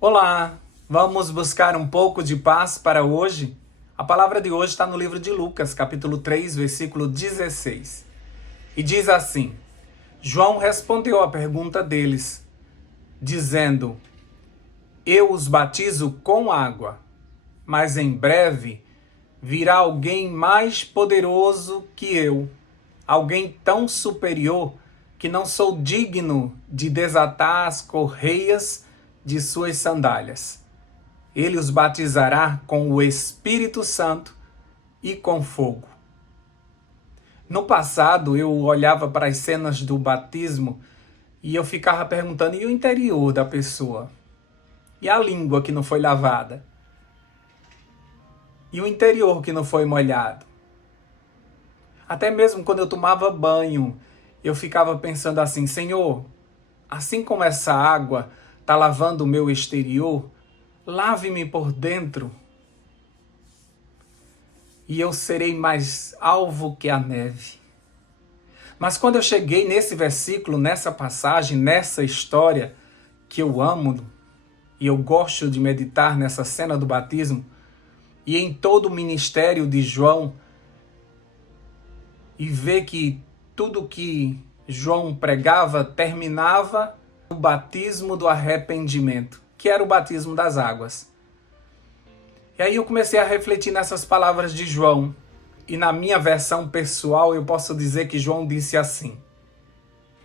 Olá, vamos buscar um pouco de paz para hoje? A palavra de hoje está no livro de Lucas, capítulo 3, versículo 16. E diz assim: João respondeu à pergunta deles, dizendo: Eu os batizo com água, mas em breve virá alguém mais poderoso que eu, alguém tão superior que não sou digno de desatar as correias de suas sandálias. Ele os batizará com o Espírito Santo e com fogo. No passado, eu olhava para as cenas do batismo e eu ficava perguntando: e o interior da pessoa? E a língua que não foi lavada? E o interior que não foi molhado? Até mesmo quando eu tomava banho, eu ficava pensando assim: Senhor, assim como essa água está lavando o meu exterior, lave-me por dentro, e eu serei mais alvo que a neve. Mas quando eu cheguei nesse versículo, nessa passagem, nessa história que eu amo e eu gosto de meditar nessa cena do batismo e em todo o ministério de João, e ver que tudo que João pregava terminava no batismo do arrependimento, que era o batismo das águas. E aí eu comecei a refletir nessas palavras de João. E na minha versão pessoal eu posso dizer que João disse assim: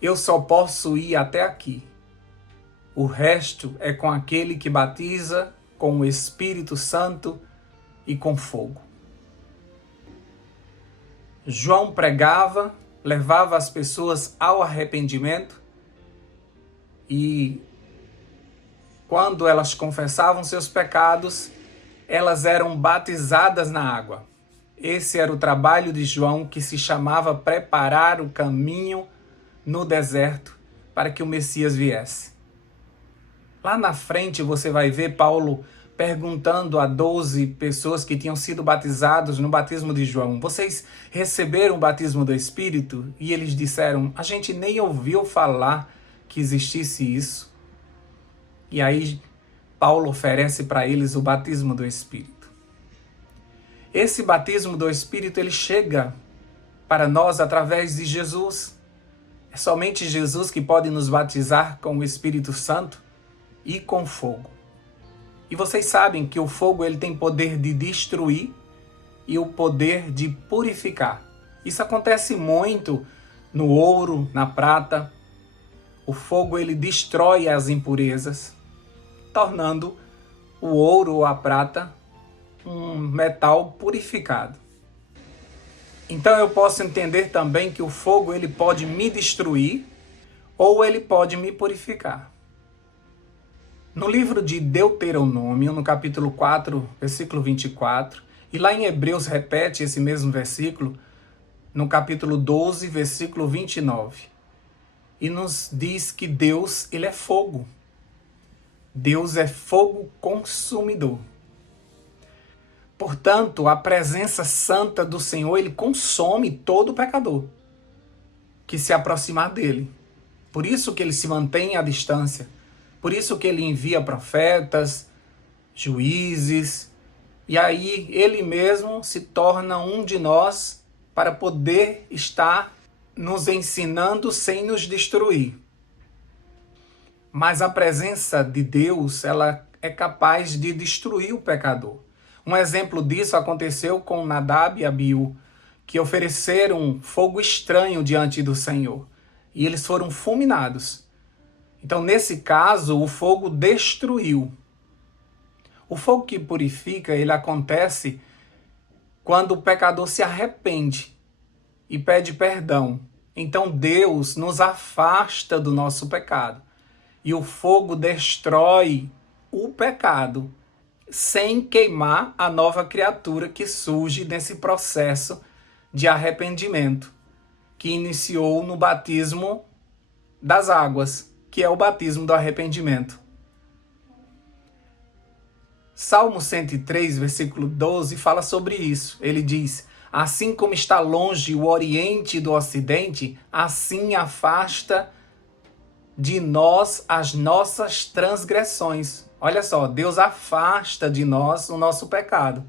Eu só posso ir até aqui. O resto é com aquele que batiza com o Espírito Santo e com fogo. João pregava, levava as pessoas ao arrependimento e quando elas confessavam seus pecados, elas eram batizadas na água. Esse era o trabalho de João, que se chamava preparar o caminho no deserto para que o Messias viesse. Lá na frente você vai ver Paulo perguntando a 12 pessoas que tinham sido batizados no batismo de João: vocês receberam o batismo do Espírito? E eles disseram: a gente nem ouviu falar que existisse isso. E aí Paulo oferece para eles o batismo do Espírito. Esse batismo do Espírito, ele chega para nós através de Jesus. É somente Jesus que pode nos batizar com o Espírito Santo e com fogo. E vocês sabem que o fogo ele tem poder de destruir e o poder de purificar. Isso acontece muito no ouro, na prata. O fogo ele destrói as impurezas, tornando o ouro ou a prata um metal purificado. Então eu posso entender também que o fogo ele pode me destruir ou ele pode me purificar. No livro de Deuteronômio, no capítulo 4, versículo 24, e lá em Hebreus repete esse mesmo versículo, no capítulo 12, versículo 29, e nos diz que Deus ele é fogo. Deus é fogo consumidor. Portanto, a presença santa do Senhor, ele consome todo pecador que se aproximar dele. Por isso que ele se mantém à distância. Por isso que ele envia profetas, juízes, e aí ele mesmo se torna um de nós para poder estar nos ensinando sem nos destruir. Mas a presença de Deus, ela é capaz de destruir o pecador. Um exemplo disso aconteceu com Nadab e Abiú, que ofereceram fogo estranho diante do Senhor, e eles foram fulminados. Então, nesse caso, o fogo destruiu. O fogo que purifica, ele acontece quando o pecador se arrepende e pede perdão. Então, Deus nos afasta do nosso pecado. E o fogo destrói o pecado, sem queimar a nova criatura que surge nesse processo de arrependimento, que iniciou no batismo das águas, que é o batismo do arrependimento. Salmo 103, versículo 12, fala sobre isso. Ele diz: assim como está longe o Oriente do Ocidente, assim afasta de nós as nossas transgressões. Olha só, Deus afasta de nós o nosso pecado.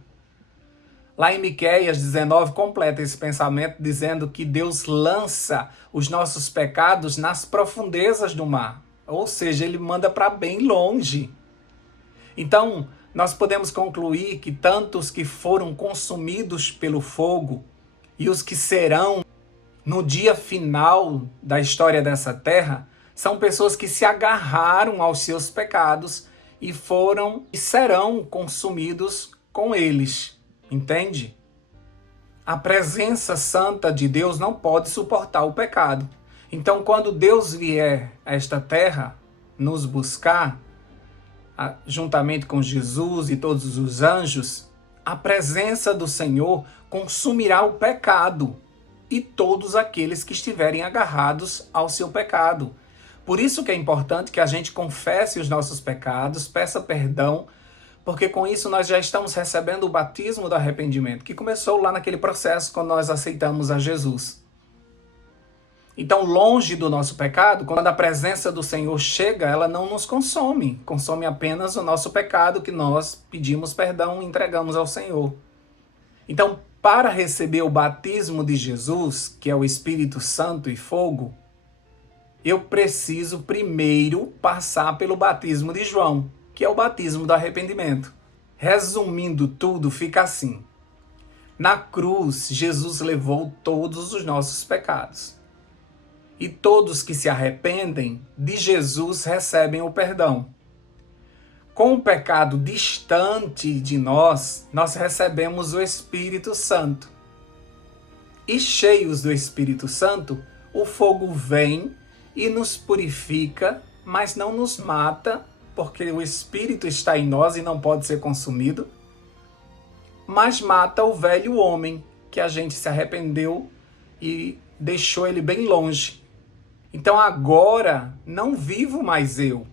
Lá em Miqueias 19 completa esse pensamento dizendo que Deus lança os nossos pecados nas profundezas do mar. Ou seja, ele manda para bem longe. Então, nós podemos concluir que tanto os que foram consumidos pelo fogo e os que serão no dia final da história dessa terra são pessoas que se agarraram aos seus pecados e foram e serão consumidos com eles. Entende? A presença santa de Deus não pode suportar o pecado. Então, quando Deus vier a esta terra nos buscar, juntamente com Jesus e todos os anjos, a presença do Senhor consumirá o pecado e todos aqueles que estiverem agarrados ao seu pecado. Por isso que é importante que a gente confesse os nossos pecados, peça perdão, porque com isso nós já estamos recebendo o batismo do arrependimento, que começou lá naquele processo quando nós aceitamos a Jesus. Então, longe do nosso pecado, quando a presença do Senhor chega, ela não nos consome. Consome apenas o nosso pecado que nós pedimos perdão e entregamos ao Senhor. Então, para receber o batismo de Jesus, que é o Espírito Santo e fogo, eu preciso primeiro passar pelo batismo de João, que é o batismo do arrependimento. Resumindo tudo, fica assim. Na cruz, Jesus levou todos os nossos pecados. E todos que se arrependem de Jesus recebem o perdão. Com o pecado distante de nós, nós recebemos o Espírito Santo. E cheios do Espírito Santo, o fogo vem e nos purifica, mas não nos mata, porque o Espírito está em nós e não pode ser consumido, mas mata o velho homem, que a gente se arrependeu e deixou ele bem longe. Então agora não vivo mais eu,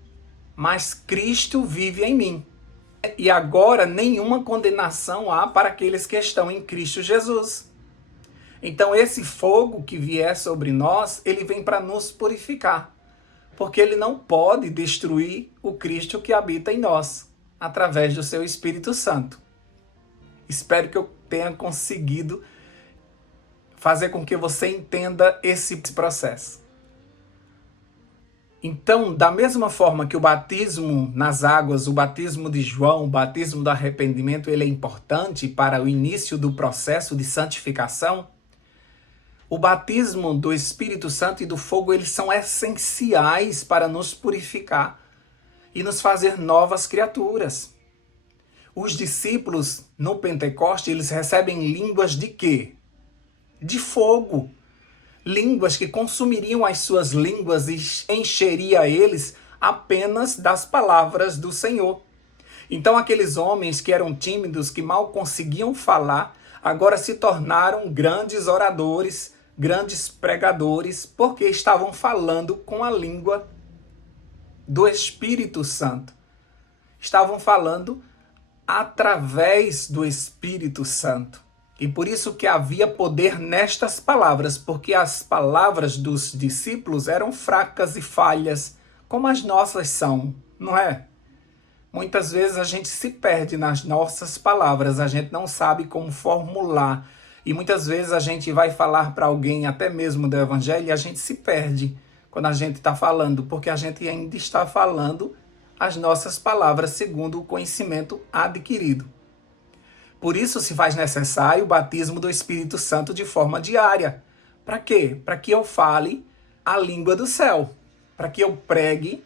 mas Cristo vive em mim. E agora nenhuma condenação há para aqueles que estão em Cristo Jesus. Então esse fogo que vier sobre nós, ele vem para nos purificar. Porque ele não pode destruir o Cristo que habita em nós, através do seu Espírito Santo. Espero que eu tenha conseguido fazer com que você entenda esse processo. Então, da mesma forma que o batismo nas águas, o batismo de João, o batismo do arrependimento, ele é importante para o início do processo de santificação, o batismo do Espírito Santo e do fogo, eles são essenciais para nos purificar e nos fazer novas criaturas. Os discípulos no Pentecoste, eles recebem línguas de quê? De fogo. Línguas que consumiriam as suas línguas e encheria eles apenas das palavras do Senhor. Então aqueles homens que eram tímidos, que mal conseguiam falar, agora se tornaram grandes oradores, grandes pregadores, porque estavam falando com a língua do Espírito Santo. Estavam falando através do Espírito Santo. E por isso que havia poder nestas palavras, porque as palavras dos discípulos eram fracas e falhas, como as nossas são, não é? Muitas vezes a gente se perde nas nossas palavras, a gente não sabe como formular. E muitas vezes a gente vai falar para alguém, até mesmo do Evangelho, e a gente se perde quando a gente está falando, porque a gente ainda está falando as nossas palavras segundo o conhecimento adquirido. Por isso se faz necessário o batismo do Espírito Santo de forma diária. Para quê? Para que eu fale a língua do céu, para que eu pregue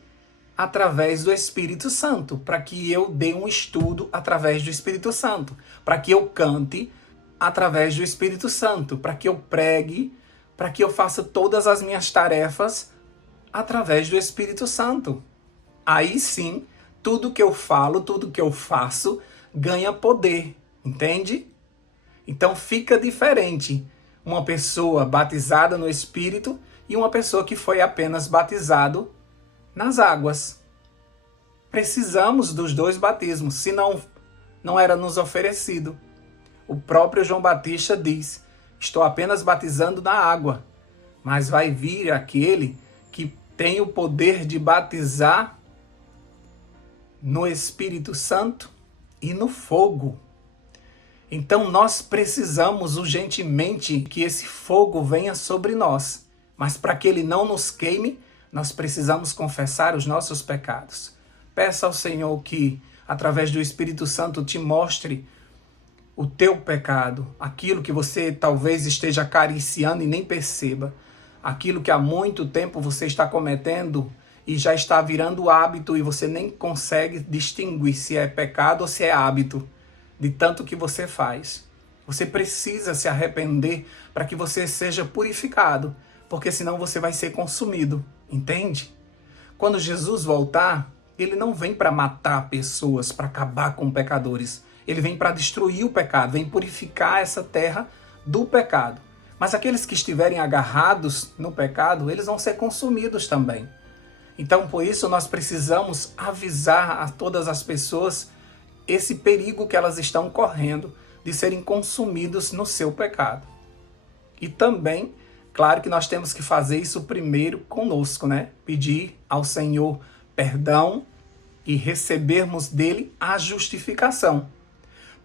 através do Espírito Santo, para que eu dê um estudo através do Espírito Santo, para que eu cante através do Espírito Santo, para que eu pregue, para que eu faça todas as minhas tarefas através do Espírito Santo. Aí sim, tudo que eu falo, tudo que eu faço ganha poder, entende? Então fica diferente uma pessoa batizada no Espírito e uma pessoa que foi apenas batizado nas águas. Precisamos dos dois batismos, senão não era nos oferecido. O próprio João Batista diz: estou apenas batizando na água, mas vai vir aquele que tem o poder de batizar no Espírito Santo e no fogo. Então nós precisamos urgentemente que esse fogo venha sobre nós. Mas para que ele não nos queime, nós precisamos confessar os nossos pecados. Peça ao Senhor que, através do Espírito Santo, te mostre o teu pecado, aquilo que você talvez esteja acariciando e nem perceba, aquilo que há muito tempo você está cometendo e já está virando hábito e você nem consegue distinguir se é pecado ou se é hábito, de tanto que você faz. Você precisa se arrepender para que você seja purificado, porque senão você vai ser consumido, entende? Quando Jesus voltar, ele não vem para matar pessoas, para acabar com pecadores. Ele vem para destruir o pecado, vem purificar essa terra do pecado. Mas aqueles que estiverem agarrados no pecado, eles vão ser consumidos também. Então, por isso, nós precisamos avisar a todas as pessoas esse perigo que elas estão correndo de serem consumidos no seu pecado. E também, claro que nós temos que fazer isso primeiro conosco, né? Pedir ao Senhor perdão e recebermos dele a justificação.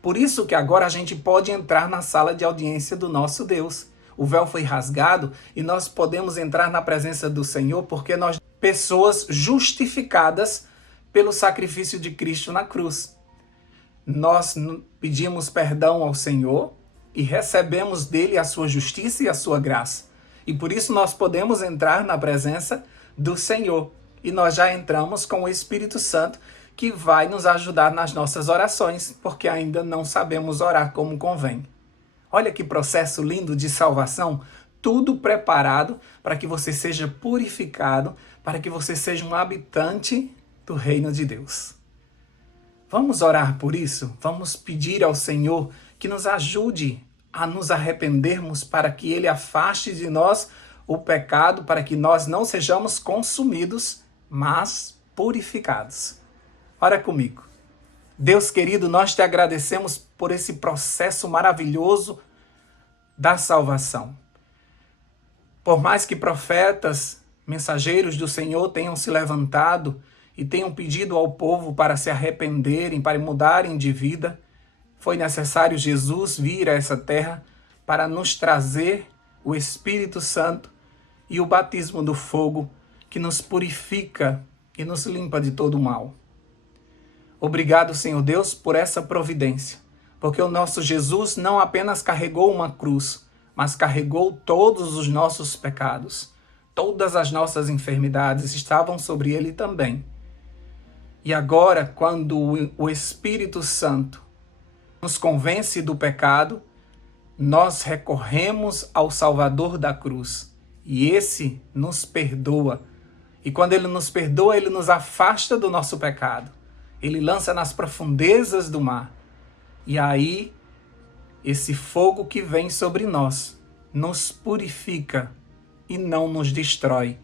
Por isso que agora a gente pode entrar na sala de audiência do nosso Deus. O véu foi rasgado e nós podemos entrar na presença do Senhor porque nós, pessoas justificadas pelo sacrifício de Cristo na cruz. Nós pedimos perdão ao Senhor e recebemos dele a sua justiça e a sua graça. E por isso nós podemos entrar na presença do Senhor. E nós já entramos com o Espírito Santo, que vai nos ajudar nas nossas orações, porque ainda não sabemos orar como convém. Olha que processo lindo de salvação, tudo preparado para que você seja purificado, para que você seja um habitante do reino de Deus. Vamos orar por isso? Vamos pedir ao Senhor que nos ajude a nos arrependermos para que Ele afaste de nós o pecado, para que nós não sejamos consumidos, mas purificados. Ora comigo. Deus querido, nós te agradecemos por esse processo maravilhoso da salvação. Por mais que profetas, mensageiros do Senhor tenham se levantado e tenham pedido ao povo para se arrependerem, para mudarem de vida, foi necessário Jesus vir a essa terra para nos trazer o Espírito Santo e o batismo do fogo que nos purifica e nos limpa de todo o mal. Obrigado, Senhor Deus, por essa providência, porque o nosso Jesus não apenas carregou uma cruz, mas carregou todos os nossos pecados. Todas as nossas enfermidades estavam sobre ele também. E agora, quando o Espírito Santo nos convence do pecado, nós recorremos ao Salvador da cruz. E esse nos perdoa. E quando ele nos perdoa, ele nos afasta do nosso pecado. Ele lança nas profundezas do mar. E aí, esse fogo que vem sobre nós nos purifica e não nos destrói.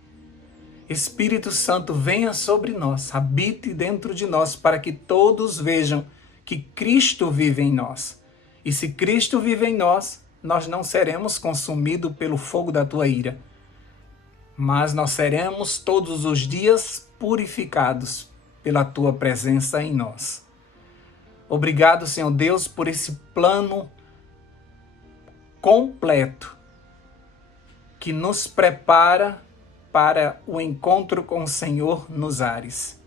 Espírito Santo, venha sobre nós, habite dentro de nós, para que todos vejam que Cristo vive em nós. E se Cristo vive em nós, nós não seremos consumidos pelo fogo da tua ira, mas nós seremos todos os dias purificados pela tua presença em nós. Obrigado, Senhor Deus, por esse plano completo que nos prepara para o encontro com o Senhor nos ares.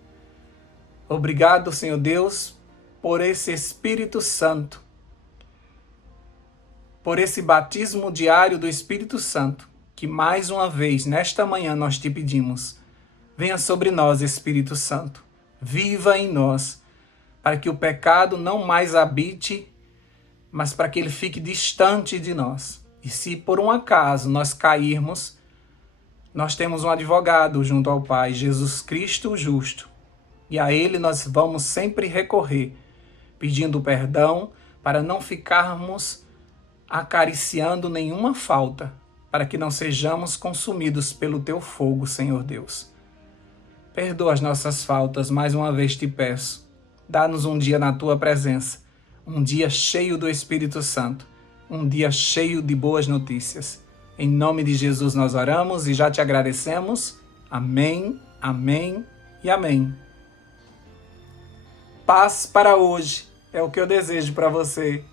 Obrigado, Senhor Deus, por esse Espírito Santo, por esse batismo diário do Espírito Santo, que mais uma vez, nesta manhã, nós te pedimos. Venha sobre nós, Espírito Santo. Viva em nós, para que o pecado não mais habite, mas para que ele fique distante de nós. E se por um acaso nós cairmos, nós temos um advogado junto ao Pai, Jesus Cristo o justo. E a ele nós vamos sempre recorrer, pedindo perdão para não ficarmos acariciando nenhuma falta, para que não sejamos consumidos pelo teu fogo, Senhor Deus. Perdoa as nossas faltas, mais uma vez te peço. Dá-nos um dia na tua presença, um dia cheio do Espírito Santo, um dia cheio de boas notícias. Em nome de Jesus nós oramos e já te agradecemos. Amém, amém e amém. Paz para hoje é o que eu desejo para você.